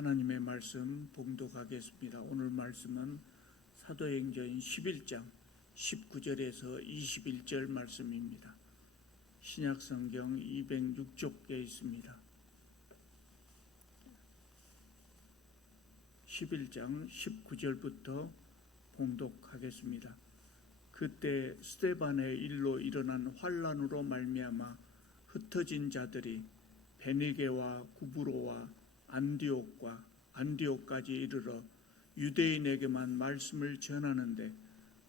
하나님의 말씀 봉독하겠습니다. 오늘 말씀은 사도행전 11장 19절에서 21절 말씀입니다. 신약성경 206쪽에 있습니다. 11장 19절부터 봉독하겠습니다. 그때 스데반의 일로 일어난 환란으로 말미암아 흩어진 자들이 베니게와 구브로와 안디옥까지 이르러 유대인에게만 말씀을 전하는데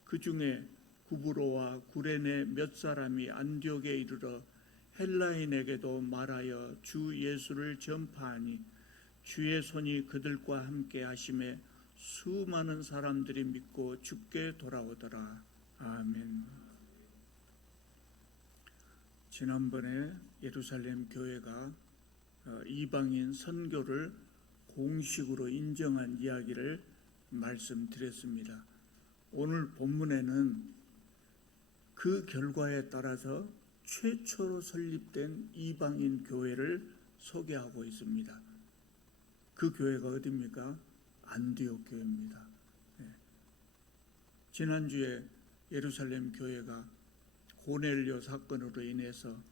그 중에 구브로와 구레네 몇 사람이 안디옥에 이르러 헬라인에게도 말하여 주 예수를 전파하니 주의 손이 그들과 함께 하심에 수많은 사람들이 믿고 주께 돌아오더라. 아멘. 지난번에 예루살렘 교회가 이방인 선교를 공식으로 인정한 이야기를 말씀드렸습니다. 오늘 본문에는 그 결과에 따라서 최초로 설립된 이방인 교회를 소개하고 있습니다. 그 교회가 어디입니까? 안디옥 교회입니다. 지난주에 예루살렘 교회가 고넬료 사건으로 인해서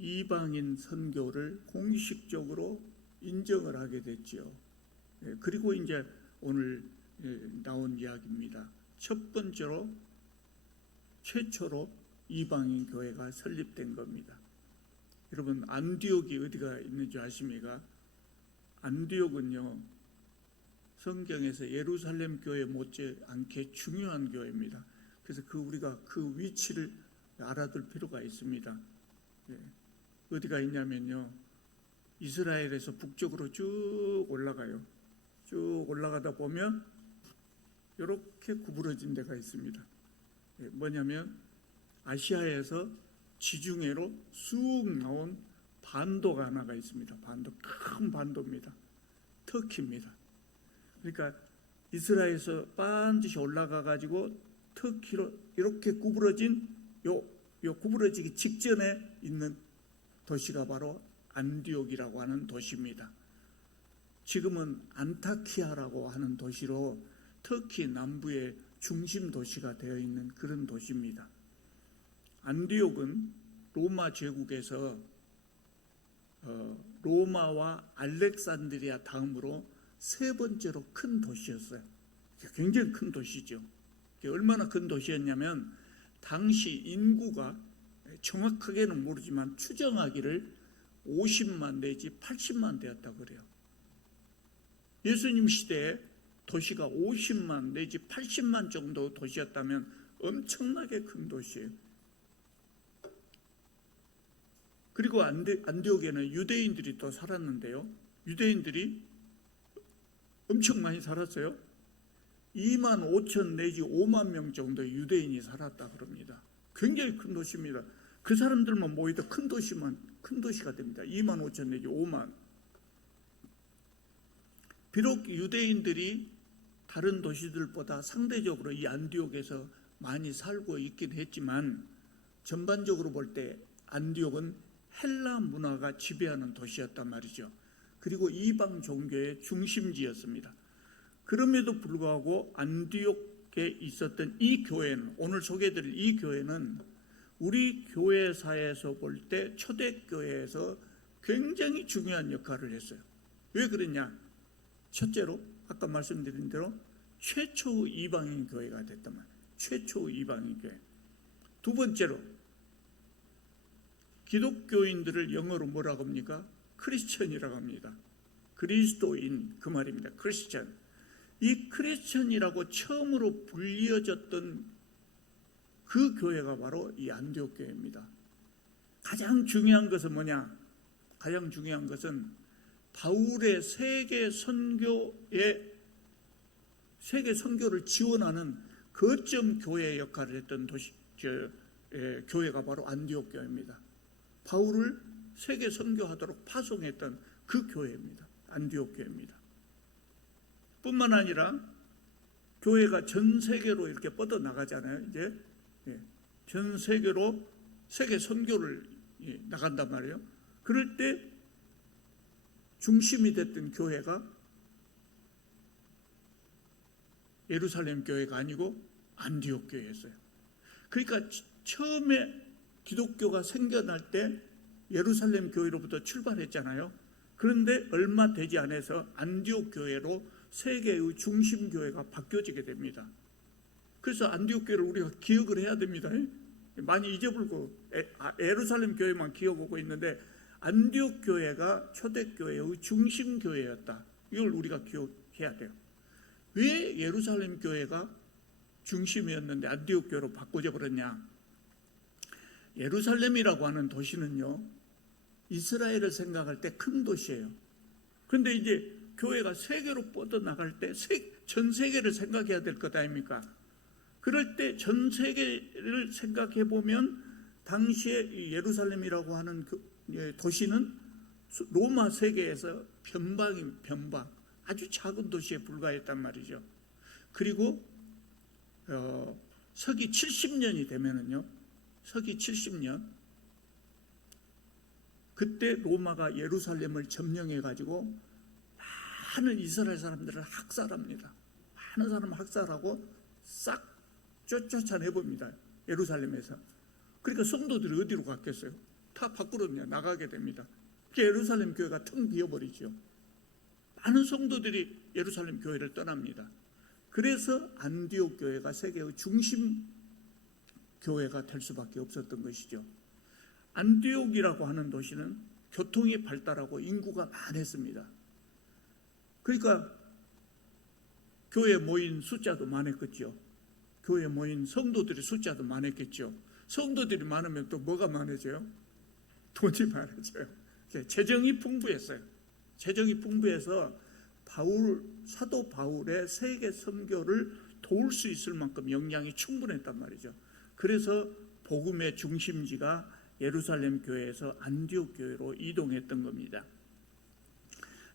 이방인 선교를 공식적으로 인정을 하게 됐지요. 그리고 이제 오늘 나온 이야기입니다. 첫 번째로 최초로 이방인 교회가 설립된 겁니다. 여러분, 안디옥이 어디가 있는지 아십니까? 안디옥은요, 성경에서 예루살렘 교회 못지않게 중요한 교회입니다. 그래서 우리가 그 위치를 알아둘 필요가 있습니다. 어디가 있냐면요, 이스라엘에서 북쪽으로 쭉 올라가요. 쭉 올라가다 보면 이렇게 구부러진 데가 있습니다. 뭐냐면 아시아에서 지중해로 쑥 나온 반도가 하나가 있습니다. 큰 반도입니다. 터키입니다. 그러니까 이스라엘에서 반드시 올라가 가지고 터키로 이렇게 구부러진 요 구부러지기 직전에 있는 도시가 바로 안디옥이라고 하는 도시입니다. 지금은 안타키아라고 하는 도시로 터키 남부의 중심 도시가 되어 있는 그런 도시입니다. 안디옥은 로마 제국에서 로마와 알렉산드리아 다음으로 세 번째로 큰 도시였어요. 굉장히 큰 도시죠. 얼마나 큰 도시였냐면 당시 인구가 정확하게는 모르지만 추정하기를 50만 내지 80만 되었다고 그래요. 예수님 시대에 도시가 50만 내지 80만 정도 도시였다면 엄청나게 큰 도시예요. 그리고 안디옥에는 유대인들이 또 살았는데요. 유대인들이 엄청 많이 살았어요. 2만 5천 내지 5만 명 정도의 유대인이 살았다 그럽니다. 굉장히 큰 도시입니다. 그 사람들만 모이다 큰 도시가 됩니다. 2만 5천 내지 5만. 비록 유대인들이 다른 도시들보다 상대적으로 이 안디옥에서 많이 살고 있긴 했지만 전반적으로 볼 때 안디옥은 헬라 문화가 지배하는 도시였단 말이죠. 그리고 이방 종교의 중심지였습니다. 그럼에도 불구하고 안디옥에 있었던 이 교회는, 오늘 소개해드릴 이 교회는 우리 교회사에서 볼 때 초대교회에서 굉장히 중요한 역할을 했어요. 왜 그랬냐? 첫째로 아까 말씀드린 대로 최초의 이방인 교회가 됐단 말이에요. 최초의 이방인 교회. 두 번째로 기독교인들을 영어로 뭐라고 합니까? 크리스천이라고 합니다. 그리스도인, 그 말입니다. 크리스천. 이 크리스천이라고 처음으로 불리어졌던 그 교회가 바로 이 안디옥 교회입니다. 가장 중요한 것은 뭐냐? 가장 중요한 것은 바울의 세계 선교를 지원하는 거점 교회 역할을 했던 교회가 바로 안디옥 교회입니다. 바울을 세계 선교하도록 파송했던 그 교회입니다. 안디옥 교회입니다. 뿐만 아니라 교회가 전 세계로 이렇게 뻗어 나가잖아요. 이제 전 세계로 세계 선교를 나간단 말이에요. 그럴 때 중심이 됐던 교회가 예루살렘 교회가 아니고 안디옥 교회였어요. 그러니까 처음에 기독교가 생겨날 때 예루살렘 교회로부터 출발했잖아요. 그런데 얼마 되지 않아서 안디옥 교회로 세계의 중심 교회가 바뀌어지게 됩니다. 그래서 안디옥 교회를 우리가 기억을 해야 됩니다. 많이 잊어버리고 예루살렘 교회만 기억하고 있는데 안디옥 교회가 초대교회의 중심 교회였다. 이걸 우리가 기억해야 돼요. 왜 예루살렘 교회가 중심이었는데 안디옥 교회로 바꿔져 버렸냐? 예루살렘이라고 하는 도시는요, 이스라엘을 생각할 때 큰 도시예요. 그런데 이제 교회가 세계로 뻗어나갈 때 전 세계를 생각해야 될 것 아닙니까? 그럴 때 전 세계를 생각해 보면 당시에 예루살렘이라고 하는 도시는 로마 세계에서 변방, 아주 작은 도시에 불과했단 말이죠. 그리고 서기 70년이 되면은요, 서기 70년, 그때 로마가 예루살렘을 점령해 가지고 많은 이스라엘 사람들을 학살합니다. 많은 사람을 학살하고 싹 쫓아내봅니다. 예루살렘에서. 그러니까 성도들이 어디로 갔겠어요? 다 밖으로 나가게 됩니다. 예루살렘 교회가 텅 비어버리죠. 많은 성도들이 예루살렘 교회를 떠납니다. 그래서 안디옥 교회가 세계의 중심 교회가 될 수밖에 없었던 것이죠. 안디옥이라고 하는 도시는 교통이 발달하고 인구가 많았습니다. 그러니까 교회에 모인 숫자도 많았겠죠. 교회에 모인 성도들의 숫자도 많았겠죠. 성도들이 많으면 또 뭐가 많아져요? 돈이 많아져요. 재정이 풍부했어요. 재정이 풍부해서 사도 바울의 세계 선교를 도울 수 있을 만큼 역량이 충분했단 말이죠. 그래서 복음의 중심지가 예루살렘 교회에서 안디옥 교회로 이동했던 겁니다.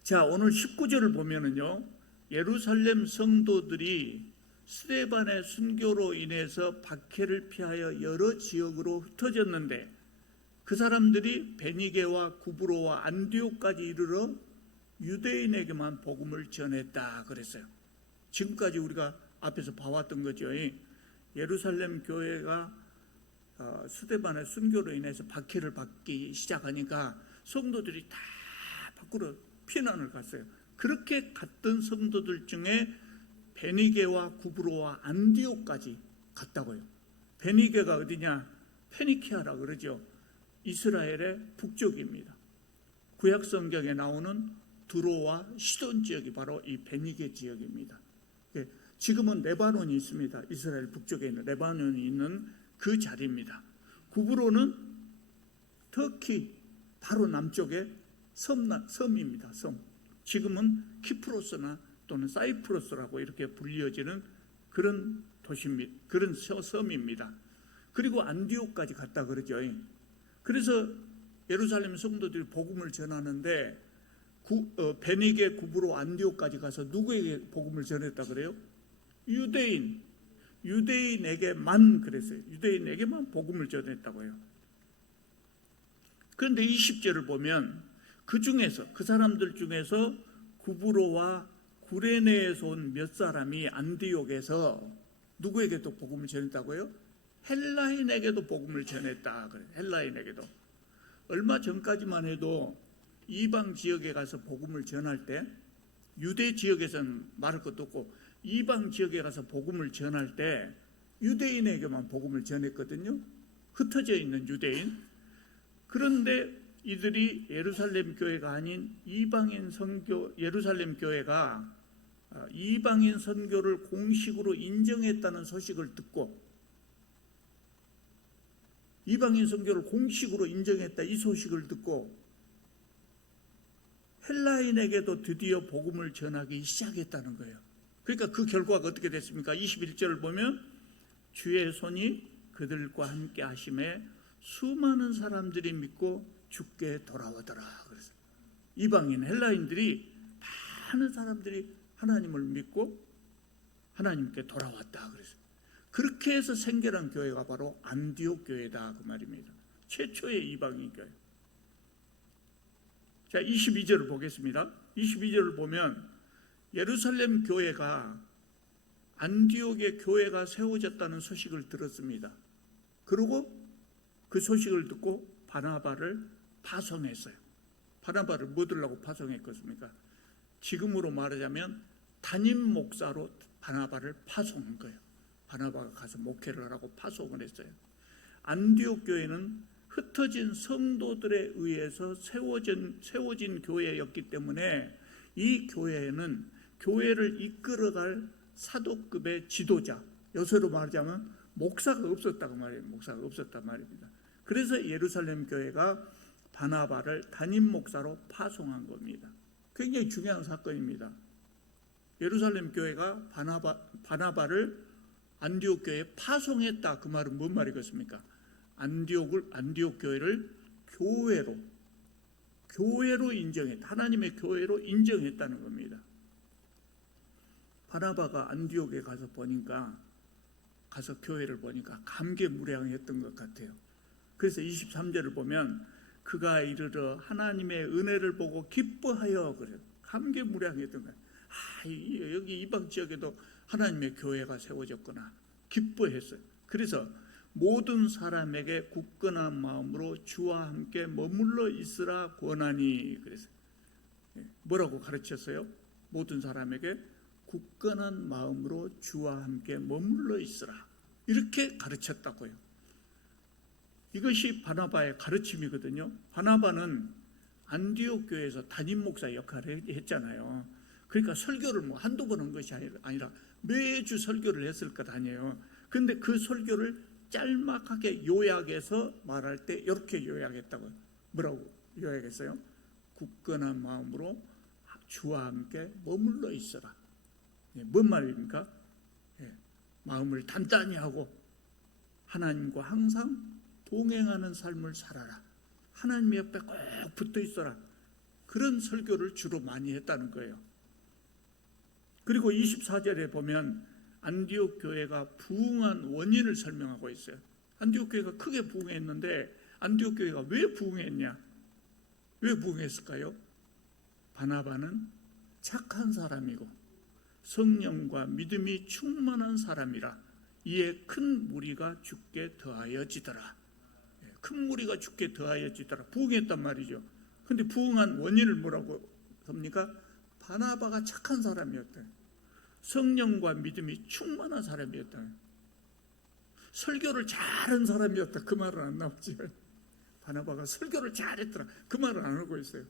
자, 오늘 19절을 보면은요, 예루살렘 성도들이 스데반의 순교로 인해서 박해를 피하여 여러 지역으로 흩어졌는데 그 사람들이 베니게와 구브로와 안디옥까지 이르러 유대인에게만 복음을 전했다 그랬어요. 지금까지 우리가 앞에서 봐왔던 거죠. 예루살렘 교회가 스데반의 순교로 인해서 박해를 받기 시작하니까 성도들이 다 밖으로 피난을 갔어요. 그렇게 갔던 성도들 중에 베니게와 구브로와 안디옥까지 갔다고요. 베니게가 어디냐? 페니키아라 그러죠. 이스라엘의 북쪽입니다. 구약 성경에 나오는 두로와 시돈 지역이 바로 이 베니게 지역입니다. 지금은 레바논이 있습니다. 이스라엘 북쪽에 있는 레바논이 있는 그 자리입니다. 구브로는 터키 바로 남쪽의 섬입니다. 섬. 지금은 키프로스나 또는 사이프러스라고 이렇게 불리어지는 그런 도시입니다. 그런 섬입니다. 그리고 안디옥까지 갔다 그러죠. 그래서 예루살렘 성도들이 복음을 전하는데 베니게, 구브로, 안디옥까지 가서 누구에게 복음을 전했다 그래요? 유대인에게만 그랬어요. 유대인에게만 복음을 전했다고 해요. 그런데 20절을 보면 그 사람들 중에서 구브로와 구레네에서 온 몇 사람이 안디옥에서 누구에게 또 복음을 전했다고요? 헬라인에게도 복음을 전했다 그래요. 헬라인에게도. 얼마 전까지만 해도 이방 지역에 가서 복음을 전할 때, 유대 지역에서는 말할 것도 없고 이방 지역에 가서 복음을 전할 때 유대인에게만 복음을 전했거든요. 흩어져 있는 유대인. 그런데 이들이 예루살렘 교회가 아닌 예루살렘 교회가 이방인 선교를 공식으로 인정했다는 소식을 듣고, 이방인 선교를 공식으로 인정했다 이 소식을 듣고 헬라인에게도 드디어 복음을 전하기 시작했다는 거예요. 그러니까 그 결과가 어떻게 됐습니까? 21절을 보면 주의 손이 그들과 함께 하심에 수많은 사람들이 믿고 주께 돌아오더라. 그래서 이방인 헬라인들이 많은 사람들이 하나님을 믿고 하나님께 돌아왔다. 그래서 그렇게 해서 생겨난 교회가 바로 안디옥 교회다 그 말입니다. 최초의 이방인 교회. 자, 22절을 보겠습니다. 22절을 보면 예루살렘 교회가 안디옥에 교회가 세워졌다는 소식을 들었습니다. 그리고 그 소식을 듣고 바나바를 파송했어요. 바나바를 뭐 들라고 파송했겠습니까? 지금으로 말하자면 담임 목사로 바나바를 파송한 거예요. 바나바가 가서 목회를 하라고 파송을 했어요. 안디옥 교회는 흩어진 성도들에 의해서 세워진 교회였기 때문에 이 교회에는 교회를 이끌어갈 사도급의 지도자, 요새로 말하자면 목사가 없었다고 말이에요. 목사가 없었단 말입니다. 그래서 예루살렘 교회가 바나바를 담임 목사로 파송한 겁니다. 굉장히 중요한 사건입니다. 예루살렘 교회가 바나바를 안디옥 교회에 파송했다. 그 말은 뭔 말이겠습니까? 안디옥 교회를 교회로 인정했다. 하나님의 교회로 인정했다는 겁니다. 바나바가 안디옥에 가서 교회를 보니까 감개무량했던 것 같아요. 그래서 23절을 보면 그가 이르러 하나님의 은혜를 보고 기뻐하여 그래요. 감개무량했던 거예요. 여기 이방 지역에도 하나님의 교회가 세워졌구나. 기뻐했어요. 그래서 모든 사람에게 굳건한 마음으로 주와 함께 머물러 있으라 권하니. 그래서 뭐라고 가르쳤어요? 모든 사람에게 굳건한 마음으로 주와 함께 머물러 있으라. 이렇게 가르쳤다고요. 이것이 바나바의 가르침이거든요. 바나바는 안디옥 교회에서 담임 목사 역할을 했잖아요. 그러니까 설교를 뭐 한두 번 한 것이 아니라 매주 설교를 했을 것 아니에요. 그런데 그 설교를 짤막하게 요약해서 말할 때 이렇게 요약했다고요. 뭐라고 요약했어요? 굳건한 마음으로 주와 함께 머물러 있어라. 뭔 말입니까? 마음을 단단히 하고 하나님과 항상 동행하는 삶을 살아라. 하나님 옆에 꼭 붙어 있어라. 그런 설교를 주로 많이 했다는 거예요. 그리고 24절에 보면 안디옥 교회가 부흥한 원인을 설명하고 있어요. 안디옥 교회가 크게 부흥했는데 안디옥 교회가 왜 부흥했냐? 왜 부흥했을까요? 바나바는 착한 사람이고 성령과 믿음이 충만한 사람이라 이에 큰 무리가 죽게 더하여지더라. 큰 무리가 죽게 더하여지더라. 부흥했단 말이죠. 그런데 부흥한 원인을 뭐라고 합니까? 바나바가 착한 사람이었다. 성령과 믿음이 충만한 사람이었다. 설교를 잘한 사람이었다. 그 말은 안 나오지. 바나바가 설교를 잘했더라. 그 말은 안 하고 있어요.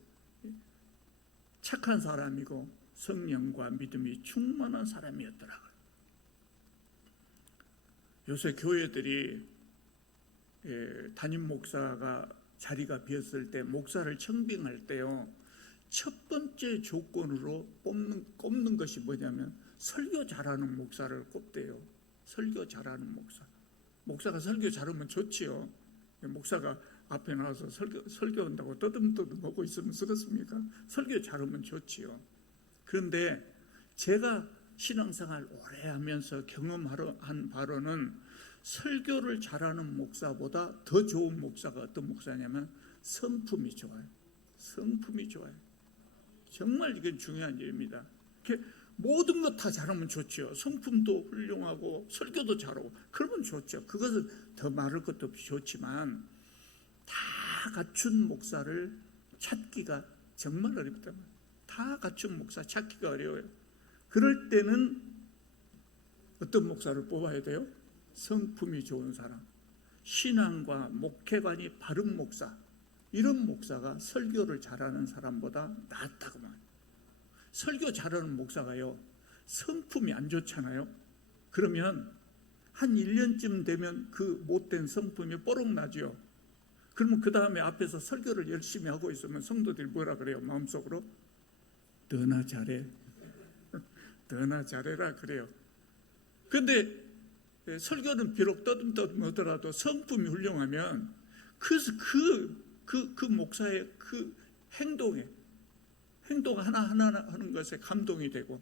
착한 사람이고 성령과 믿음이 충만한 사람이었더라. 요새 교회들이 담임 목사가 자리가 비었을 때 목사를 청빙할 때요, 첫 번째 조건으로 꼽는 것이 뭐냐면 설교 잘하는 목사를 꼽대요. 설교 잘하는 목사가 설교 잘하면 좋지요. 목사가 앞에 나와서 설교한다고 떠듬떠듬 하고 있으면 쓰겠습니까? 설교 잘하면 좋지요. 그런데 제가 신앙생활 오래 하면서 경험한 바로는 설교를 잘하는 목사보다 더 좋은 목사가 어떤 목사냐면 성품이 좋아요. 성품이 좋아요. 정말 이건 중요한 일입니다. 모든 것 다 잘하면 좋죠. 성품도 훌륭하고 설교도 잘하고 그러면 좋죠. 그것은 더 말할 것도 없이 좋지만 다 갖춘 목사를 찾기가 정말 어렵다. 다 갖춘 목사 찾기가 어려워요. 그럴 때는 어떤 목사를 뽑아야 돼요? 성품이 좋은 사람, 신앙과 목회관이 바른 목사, 이런 목사가 설교를 잘하는 사람보다 낫다고 말해요. 설교 잘하는 목사가요, 성품이 안 좋잖아요. 그러면 한 1년쯤 되면 그 못된 성품이 뽀록 나죠. 그러면 그 다음에 앞에서 설교를 열심히 하고 있으면 성도들이 뭐라 그래요? 마음속으로 너나 잘해, 너나 잘해라 그래요. 그런데 설교는 비록 떠듬떠듬 하더라도 성품이 훌륭하면 그 목사의 그 행동 하나하나 하는 것에 감동이 되고,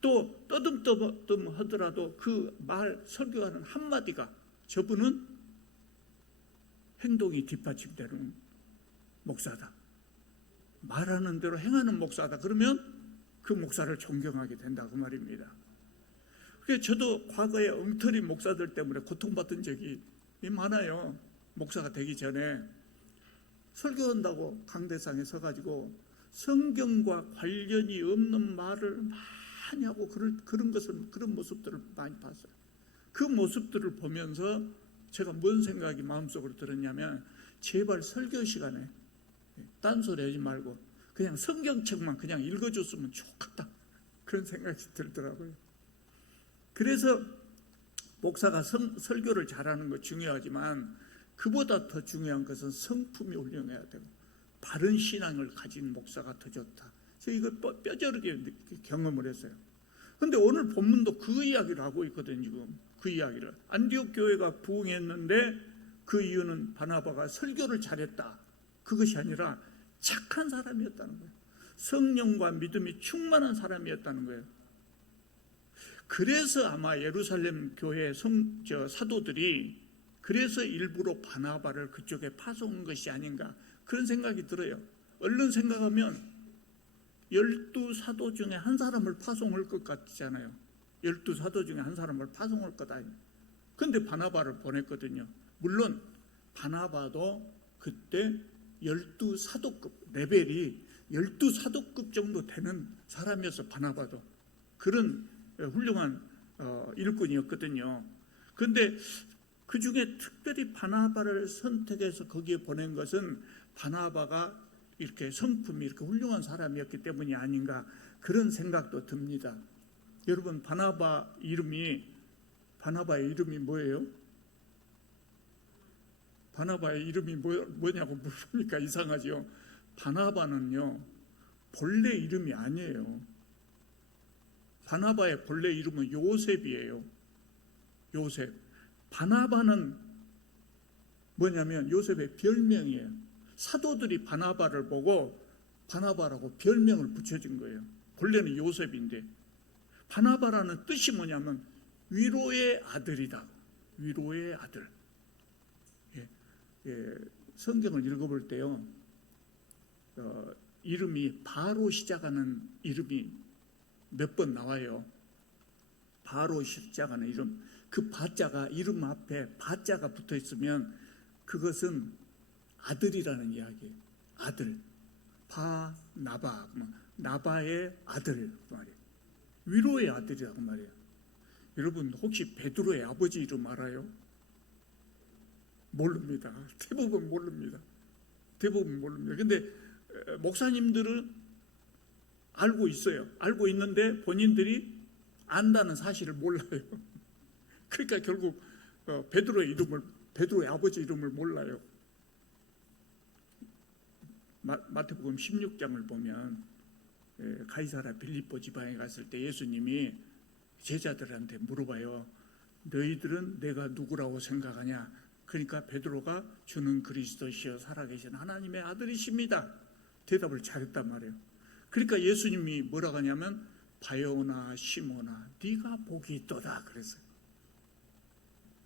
또 떠듬떠듬 하더라도 그 말 설교하는 한마디가 저분은 행동이 뒷받침되는 목사다, 말하는 대로 행하는 목사다, 그러면 그 목사를 존경하게 된다고 말입니다. 그게 저도 과거에 엉터리 목사들 때문에 고통받은 적이 많아요. 목사가 되기 전에 설교한다고 강대상에 서가지고 성경과 관련이 없는 말을 많이 하고 그런 모습들을 많이 봤어요. 그 모습들을 보면서 제가 뭔 생각이 마음속으로 들었냐면, 제발 설교 시간에 딴소리 하지 말고 그냥 성경책만 그냥 읽어줬으면 좋겠다, 그런 생각이 들더라고요. 그래서 목사가 설교를 잘하는 거 중요하지만 그보다 더 중요한 것은 성품이 훌륭해야 되고 바른 신앙을 가진 목사가 더 좋다. 제가 이걸 뼈저리게 경험을 했어요. 그런데 오늘 본문도 그 이야기를 하고 있거든요. 지금 그 이야기를, 안디옥 교회가 부흥했는데 그 이유는 바나바가 설교를 잘했다, 그것이 아니라 착한 사람이었다는 거예요. 성령과 믿음이 충만한 사람이었다는 거예요. 그래서 아마 예루살렘 교회 사도들이 그래서 일부러 바나바를 그쪽에 파송한 것이 아닌가, 그런 생각이 들어요. 얼른 생각하면 12사도 중에 한 사람을 파송할 것 같잖아요. 12사도 중에 한 사람을 파송할 것 아니에요. 그런데 바나바를 보냈거든요. 물론 바나바도 그때 12사도급 레벨이 12사도급 정도 되는 사람이어서, 바나바도 그런 훌륭한 일꾼이었거든요. 그런데 그 중에 특별히 바나바를 선택해서 거기에 보낸 것은 바나바가 이렇게 성품이 이렇게 훌륭한 사람이었기 때문이 아닌가, 그런 생각도 듭니다. 여러분, 바나바의 이름이 뭐예요? 바나바의 이름이 뭐냐고 물으니까 이상하죠. 바나바는요, 본래 이름이 아니에요. 바나바의 본래 이름은 요셉이에요. 요셉. 바나바는 뭐냐면 요셉의 별명이에요. 사도들이 바나바를 보고 바나바라고 별명을 붙여준 거예요. 본래는 요셉인데, 바나바라는 뜻이 뭐냐면 위로의 아들이다. 위로의 아들. 성경을 읽어볼 때요, 이름이 바로 시작하는 이름이 몇 번 나와요. 바로 시작하는 이름. 그 바자가, 이름 앞에 바자가 붙어 있으면 그것은 아들이라는 이야기예요. 아들. 바나바, 나바의 아들 말이에요. 위로의 아들이라고 말이에요. 여러분, 혹시 베드로의 아버지 이름 알아요? 모릅니다. 대부분 모릅니다. 근데 목사님들은 알고 있어요. 알고 있는데 본인들이 안다는 사실을 몰라요. 그러니까 결국 베드로의 아버지 이름을 몰라요. 마태복음 16장을 보면 가이사랴 빌립보 지방에 갔을 때 예수님이 제자들한테 물어봐요. 너희들은 내가 누구라고 생각하냐? 그러니까 베드로가 주는 그리스도시여 살아계신 하나님의 아들이십니다, 대답을 잘했단 말이에요. 그러니까 예수님이 뭐라고 하냐면 바요나 시몬아 네가 복이 있도다 그랬어요.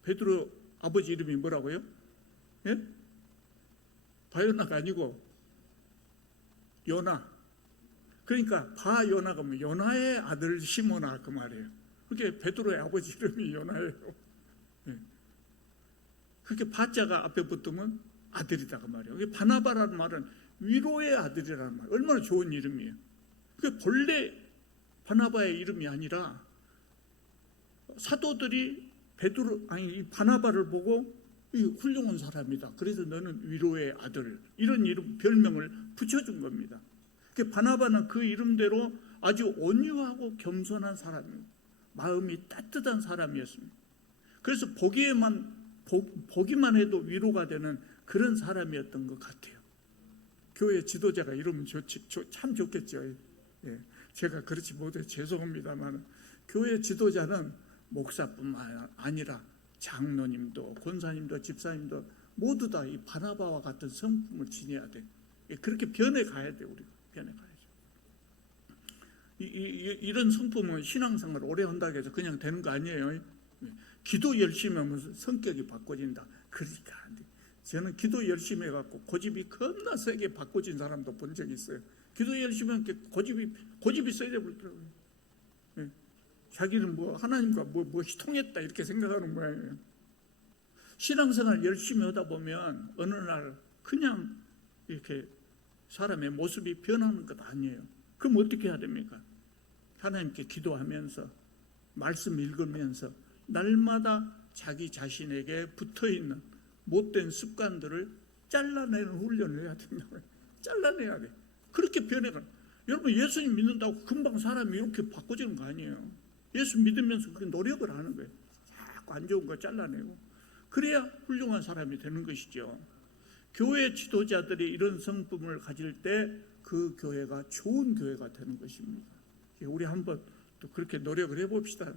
베드로 아버지 이름이 뭐라고요? 예? 바요나가 아니고 요나. 그러니까 바요나가 뭐 요나의 아들 시몬아, 그 말이에요. 그게 베드로의 아버지 이름이 요나예요. 예. 그렇게 바자가 앞에 붙으면 아들이다 그 말이에요. 그게 바나바라는 말은 위로의 아들이라는 말. 얼마나 좋은 이름이에요. 그게 본래 바나바의 이름이 아니라 사도들이 이 바나바를 보고 이 훌륭한 사람이다, 그래서 너는 위로의 아들, 이런 이름, 별명을 붙여준 겁니다. 바나바는 그 이름대로 아주 온유하고 겸손한 사람입니다. 마음이 따뜻한 사람이었습니다. 그래서 보기만 해도 위로가 되는 그런 사람이었던 것 같아요. 교회 지도자가 이러면 참 좋겠죠. 예, 제가 그렇지 못해 죄송합니다만, 교회 지도자는 목사뿐만 아니라 장로님도 권사님도 집사님도 모두 다 이 바나바와 같은 성품을 지녀야 돼. 그렇게 변해가야 돼. 우리가 변해가야죠. 이런 성품은 신앙생활을 오래 한다고 해서 그냥 되는 거 아니에요. 기도 열심히 하면서 성격이 바꿔진다, 그러니까 안 돼. 저는 기도 열심히 해갖고 고집이 겁나 세게 바꿔진 사람도 본 적이 있어요. 기도 열심히 하니까 고집이 세게 불더라고요. 자기는 뭐 하나님과 뭐 희통했다 이렇게 생각하는 모양이에요. 신앙생활 열심히 하다 보면 어느 날 그냥 이렇게 사람의 모습이 변하는 것 아니에요. 그럼 어떻게 해야 됩니까? 하나님께 기도하면서 말씀 읽으면서 날마다 자기 자신에게 붙어있는 못된 습관들을 잘라내는 훈련을 해야 된다고요. 잘라내야 돼. 그렇게 변해가. 여러분 예수님 믿는다고 금방 사람이 이렇게 바꿔지는 거 아니에요. 예수 믿으면서 그렇게 노력을 하는 거예요. 자꾸 안 좋은 거 잘라내고. 그래야 훌륭한 사람이 되는 것이죠. 교회 지도자들이 이런 성품을 가질 때 그 교회가 좋은 교회가 되는 것입니다. 우리 한번 또 그렇게 노력을 해봅시다.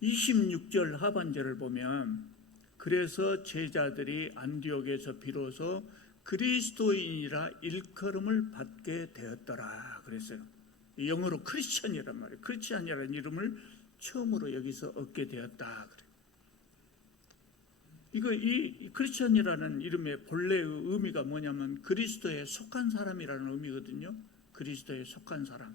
26절 하반절을 보면 그래서 제자들이 안디옥에서 비로소 그리스도인이라 일컬음을 받게 되었더라 그랬어요. 영어로 크리스천이란 말이에요. 크리스천이라는 이름을 처음으로 여기서 얻게 되었다 그래요. 이 크리스천이라는 이름의 본래의 의미가 뭐냐면 그리스도에 속한 사람이라는 의미거든요. 그리스도에 속한 사람.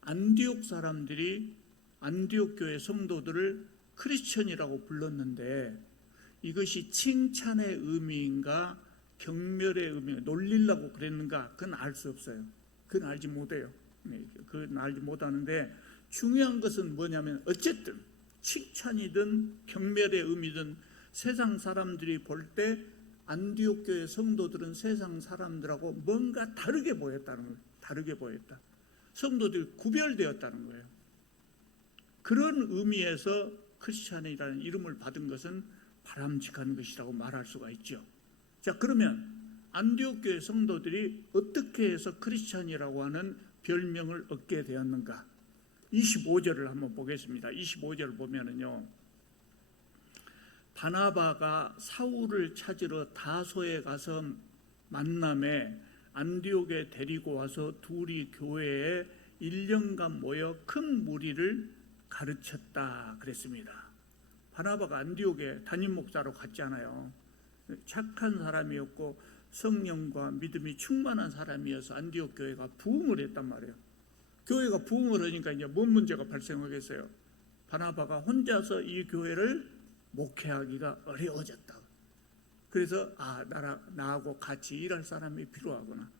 안디옥 사람들이 안디옥 교회 성도들을 크리스천이라고 불렀는데 이것이 칭찬의 의미인가 경멸의 의미인가 놀리려고 그랬는가 그건 알 수 없어요. 그건 알지 못해요. 그건 알지 못하는데 중요한 것은 뭐냐면 어쨌든 칭찬이든 경멸의 의미든 세상 사람들이 볼 때 안디옥 교회 성도들은 세상 사람들하고 뭔가 다르게 보였다는 거예요. 다르게 보였다. 성도들이 구별되었다는 거예요. 그런 의미에서 크리스찬이라는 이름을 받은 것은 바람직한 것이라고 말할 수가 있죠. 자, 그러면 안디옥 교회 성도들이 어떻게 해서 크리스찬이라고 하는 별명을 얻게 되었는가? 25절을 한번 보겠습니다. 25절을 보면은요. 바나바가 사울을 찾으러 다소에 가서 만남에 안디옥에 데리고 와서 둘이 교회에 1년간 모여 큰 무리를 가르쳤다 그랬습니다. 바나바가 안디옥에 담임 목사로 갔잖아요. 착한 사람이었고 성령과 믿음이 충만한 사람이어서 안디옥 교회가 부흥을 했단 말이에요. 교회가 부흥을 하니까 이제 뭔 문제가 발생하겠어요? 바나바가 혼자서 이 교회를 목회하기가 어려워졌다. 그래서 나하고 같이 일할 사람이 필요하구나.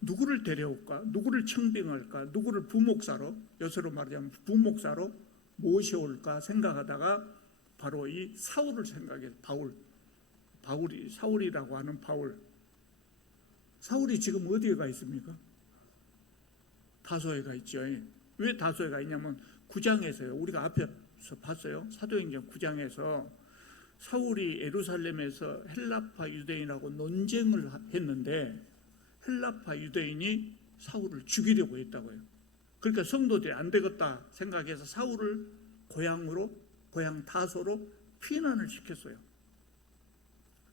누구를 데려올까? 누구를 청빙할까? 누구를 부목사로, 여서로 말하자면 부목사로 모셔올까 생각하다가 바로 이 사울을 생각해서 바울이 사울이라고 하는 바울. 사울이 지금 어디에 가 있습니까? 다소에 가 있죠. 왜 다소에 가 있냐면 9장에서요. 우리가 앞에서 봤어요. 사도행전 9장에서 사울이 예루살렘에서 헬라파 유대인하고 논쟁을 했는데 헬라파 유대인이 사울을 죽이려고 했다고요. 그러니까 성도들이 안 되겠다 생각해서 사울을 고향 다소로 피난을 시켰어요.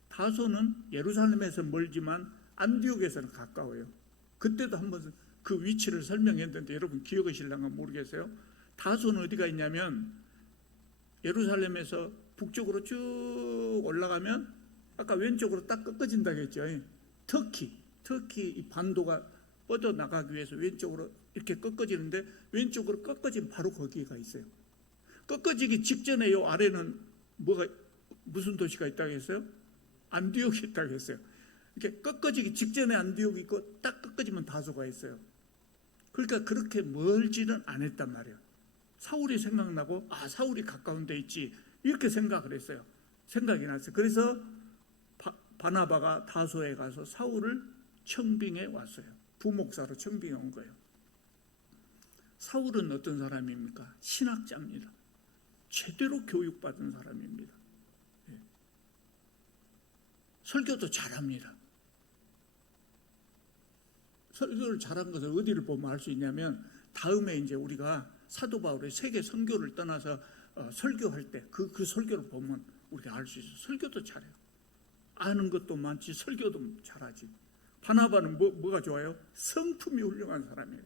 다소는 예루살렘에서 멀지만 안디옥에서는 가까워요. 그때도 한번 그 위치를 설명했는데 여러분 기억하실랑가 모르겠어요. 다소는 어디가 있냐면 예루살렘에서 북쪽으로 쭉 올라가면 아까 왼쪽으로 딱 꺾어진다고 했죠. 터키 이 반도가 뻗어나가기 위해서 왼쪽으로 이렇게 꺾어지는데 왼쪽으로 꺾어진 바로 거기가 있어요. 꺾어지기 직전에 요 아래는 무슨 도시가 있다고 했어요? 안디옥이 있다고 했어요. 이렇게 꺾어지기 직전에 안디옥이 있고 딱 꺾어지면 다소가 있어요. 그러니까 그렇게 멀지는 않았단 말이에요. 사울이 생각나고 사울이 가까운 데 있지 이렇게 생각을 했어요. 생각이 났어요. 그래서 바나바가 다소에 가서 사울을 청빙해 왔어요. 부목사로 청빙해 온 거예요. 사울은 어떤 사람입니까? 신학자입니다. 제대로 교육받은 사람입니다. 설교도 잘합니다. 설교를 잘한 것을 어디를 보면 알 수 있냐면 다음에 이제 우리가 사도 바울의 세계 선교를 떠나서 설교할 때 그 설교를 보면 우리가 알 수 있어요. 설교도 잘해요. 아는 것도 많지 설교도 잘하지. 바나바는 뭐가 좋아요? 성품이 훌륭한 사람이에요.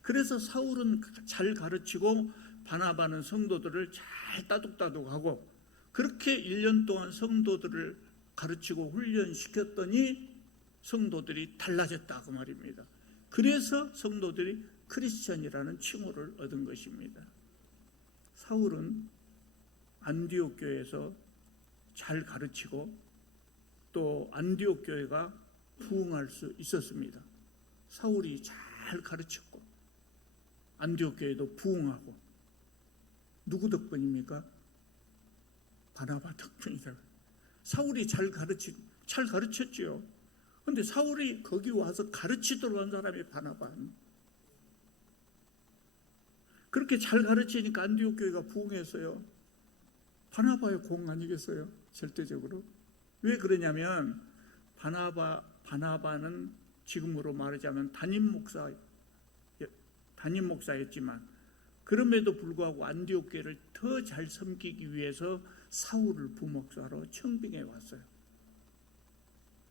그래서 사울은 잘 가르치고 바나바는 성도들을 잘 따둑따둑하고 그렇게 1년 동안 성도들을 가르치고 훈련시켰더니 성도들이 달라졌다 그 말입니다. 그래서 성도들이 크리스천이라는 칭호를 얻은 것입니다. 사울은 안디옥 교회에서 잘 가르치고 또 안디옥 교회가 부흥할 수 있었습니다. 사울이 잘 가르쳤고 안디옥 교회도 부흥하고 누구 덕분입니까? 바나바 덕분이다. 사울이 잘 가르쳤지요. 그런데 사울이 거기 와서 가르치도록 한 사람이 바나바. 그렇게 잘 가르치니까 안디옥 교회가 부흥했어요. 바나바의 공 아니겠어요? 절대적으로. 왜 그러냐면 바나바는 지금으로 말하자면 담임 목사였지만 그럼에도 불구하고 안디옥 교회를 더 잘 섬기기 위해서 사울을 부목사로 청빙해 왔어요.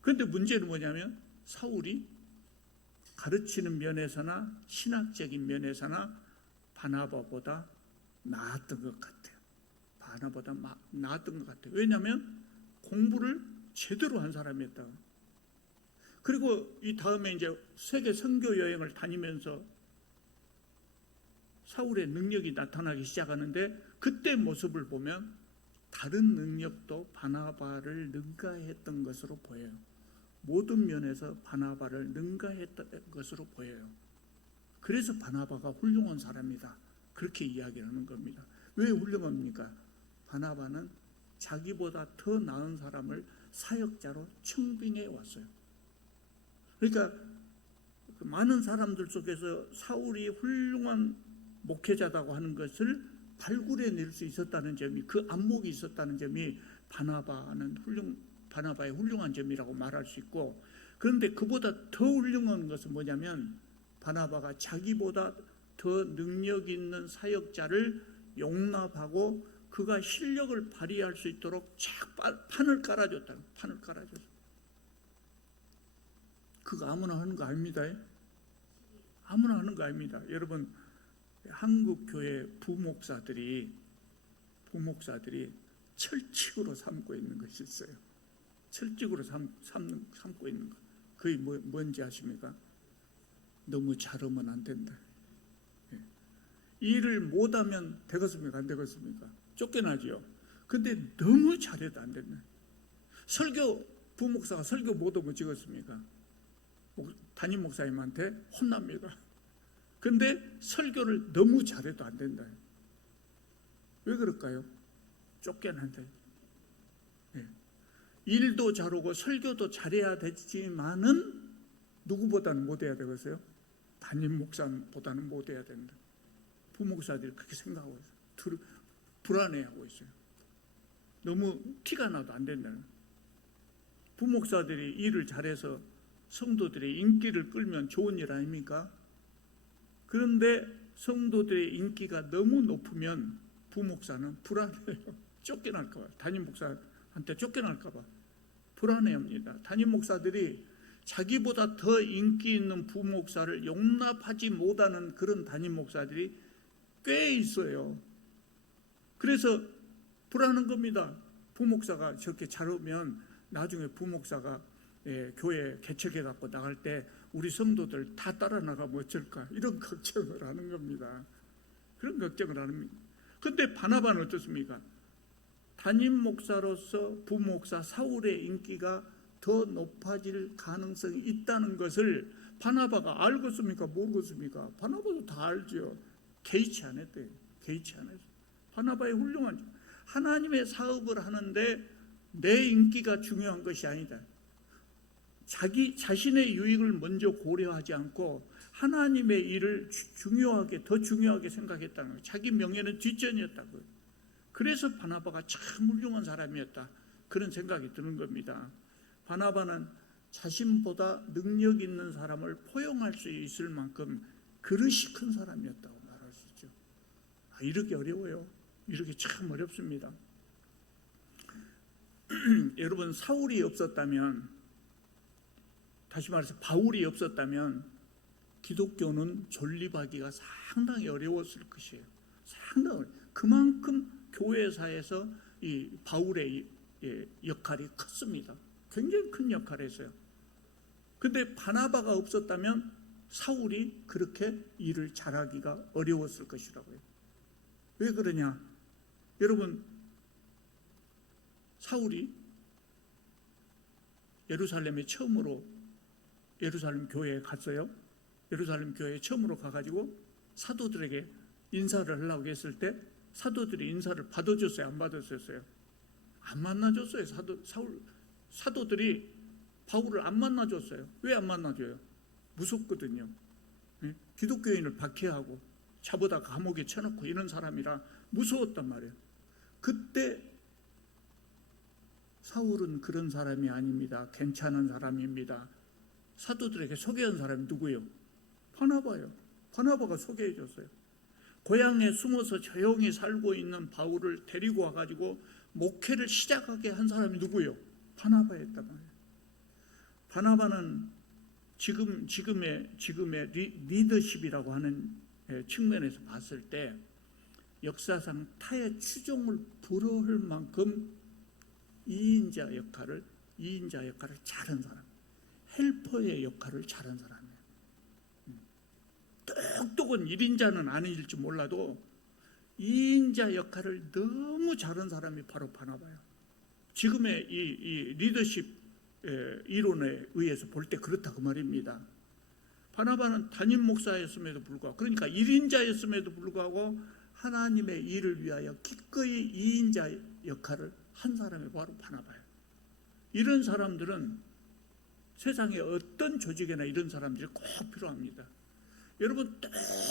그런데 문제는 뭐냐면 사울이 가르치는 면에서나 신학적인 면에서나 바나바보다 나았던 것 같아요. 바나보다 나았던 것 같아요. 왜냐하면 공부를 제대로 한 사람이었다. 그리고 이 다음에 이제 세계 선교 여행을 다니면서 사울의 능력이 나타나기 시작하는데 그때 모습을 보면 다른 능력도 바나바를 능가했던 것으로 보여요. 모든 면에서 바나바를 능가했던 것으로 보여요. 그래서 바나바가 훌륭한 사람이다. 그렇게 이야기하는 겁니다. 왜 훌륭합니까? 바나바는 자기보다 더 나은 사람을 사역자로 청빙해 왔어요. 그러니까 많은 사람들 속에서 사울이 훌륭한 목회자다고 하는 것을 발굴해낼 수 있었다는 점이, 그 안목이 있었다는 점이 바나바의 훌륭한 점이라고 말할 수 있고, 그런데 그보다 더 훌륭한 것은 뭐냐면 바나바가 자기보다 더 능력 있는 사역자를 용납하고 그가 실력을 발휘할 수 있도록 판을 깔아줬다. 판을 깔아줬어. 그거 아무나 하는 거 아닙니다. 아무나 하는 거 아닙니다. 여러분, 한국 교회 부목사들이 철칙으로 삼고 있는 것이 있어요. 철칙으로 삼고 있는 것. 그게 뭔지 아십니까? 너무 잘하면 안 된다. 일을 못하면 되겠습니까? 안 되겠습니까? 쫓겨나죠. 근데 너무 잘해도 안 된다. 부목사가 설교 못하면 찍었습니까? 담임 목사님한테 혼납니다. 근데 설교를 너무 잘해도 안 된다. 왜 그럴까요? 쫓겨난다. 일도 잘하고 설교도 잘해야 되지만은 누구보다는 못해야 되겠어요? 담임 목사보다는 못해야 된다. 부목사들이 그렇게 생각하고 있어요. 불안해하고 있어요. 너무 티가 나도 안 된다는. 부목사들이 일을 잘해서 성도들의 인기를 끌면 좋은 일 아닙니까? 그런데 성도들의 인기가 너무 높으면 부목사는 불안해요. 쫓겨날까 봐. 담임 목사한테 쫓겨날까 봐 불안해합니다. 담임 목사들이 자기보다 더 인기 있는 부목사를 용납하지 못하는 그런 담임 목사들이 꽤 있어요. 그래서 불안한 겁니다. 부목사가 저렇게 잘하면 나중에 부목사가 교회 개척해 갖고 나갈 때 우리 성도들 다 따라 나가면 어쩔까, 이런 걱정을 하는 겁니다. 그런 걱정을 하는. 근데 바나바는 어떻습니까? 담임 목사로서 부목사 사울의 인기가 더 높아질 가능성이 있다는 것을 바나바가 알겠습니까? 모르겠습니까? 바나바도 다 알죠. 개의치 않았대요. 개의치 않았어요. 바나바의 훌륭한, 하나님의 사업을 하는데 내 인기가 중요한 것이 아니다. 자신의 유익을 먼저 고려하지 않고 하나님의 일을 더 중요하게 생각했다는 거예요. 자기 명예는 뒷전이었다고요. 그래서 바나바가 참 훌륭한 사람이었다. 그런 생각이 드는 겁니다. 바나바는 자신보다 능력 있는 사람을 포용할 수 있을 만큼 그릇이 큰 사람이었다고 말할 수 있죠. 이렇게 어려워요. 이렇게 참 어렵습니다. 여러분, 사울이 없었다면, 다시 말해서 바울이 없었다면 기독교는 존립하기가 상당히 어려웠을 것이에요. 상당히. 그만큼 교회사에서 이 바울의 역할이 컸습니다. 굉장히 큰 역할을 했어요. 근데 바나바가 없었다면 사울이 그렇게 일을 잘하기가 어려웠을 것이라고요. 왜 그러냐? 여러분, 사울이 예루살렘에 처음으로 예루살렘 교회에 갔어요. 예루살렘 교회에 처음으로 가가지고 사도들에게 인사를 하려고 했을 때 사도들이 인사를 받아줬어요? 안 받아줬어요? 안 만나줬어요. 사도들이 바울을 안 만나줬어요. 왜 안 만나줘요? 무섭거든요. 기독교인을 박해하고 잡아다 감옥에 쳐넣고 이런 사람이라 무서웠단 말이에요. 그때 사울은 그런 사람이 아닙니다. 괜찮은 사람입니다. 사도들에게 소개한 사람이 누구예요? 바나바예요. 바나바가 소개해 줬어요. 고향에 숨어서 조용히 살고 있는 바울을 데리고 와가지고 목회를 시작하게 한 사람이 누구예요? 바나바였단 말이에요. 바나바는 지금의 리더십이라고 하는 측면에서 봤을 때 역사상 타의 추종을 불허할 만큼 이인자 역할을 잘한 사람, 헬퍼의 역할을 잘한 사람이에요. 똑똑한 1인자는 아닐지 몰라도 2인자 역할을 너무 잘한 사람이 바로 바나바예요. 지금의 이 리더십 이론에 의해서 볼 때 그렇다 그 말입니다. 바나바는 담임 목사였음에도 불구하고, 그러니까 1인자였음에도 불구하고 하나님의 일을 위하여 기꺼이 2인자 역할을 한 사람이 바로 바나바예요. 이런 사람들은 세상에 어떤 조직이나 이런 사람들이 꼭 필요합니다. 여러분,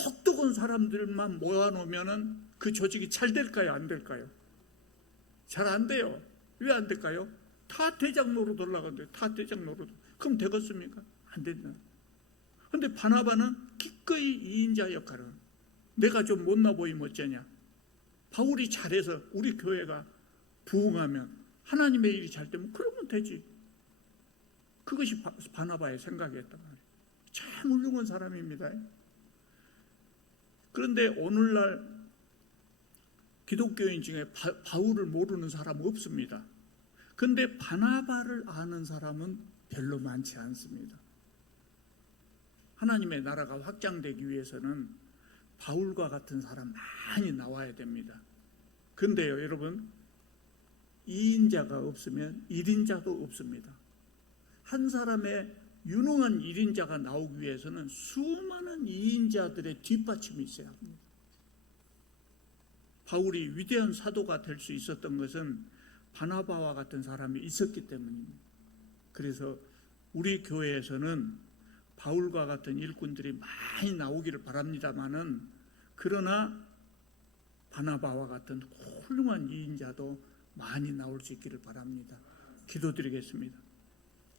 똑똑한 사람들만 모아놓으면 그 조직이 잘 될까요? 안 될까요? 잘 안 돼요. 왜 안 될까요? 다 대장 노릇 올라간대요. 다 대장 노릇. 그럼 되겠습니까? 안 된다. 그런데 바나바는 기꺼이 2인자 역할을, 내가 좀 못나 보이면 어쩌냐? 바울이 잘해서 우리 교회가 부흥하면, 하나님의 일이 잘 되면 그러면 되지. 그것이 바나바의 생각이었단 말이에요. 참 훌륭한 사람입니다. 그런데 오늘날 기독교인 중에 바울을 모르는 사람은 없습니다. 그런데 바나바를 아는 사람은 별로 많지 않습니다. 하나님의 나라가 확장되기 위해서는 바울과 같은 사람 많이 나와야 됩니다. 그런데요, 여러분, 2인자가 없으면 1인자도 없습니다. 한 사람의 유능한 1인자가 나오기 위해서는 수많은 2인자들의 뒷받침이 있어야 합니다. 바울이 위대한 사도가 될 수 있었던 것은 바나바와 같은 사람이 있었기 때문입니다. 그래서 우리 교회에서는 바울과 같은 일꾼들이 많이 나오기를 바랍니다마는, 그러나 바나바와 같은 훌륭한 2인자도 많이 나올 수 있기를 바랍니다. 기도드리겠습니다.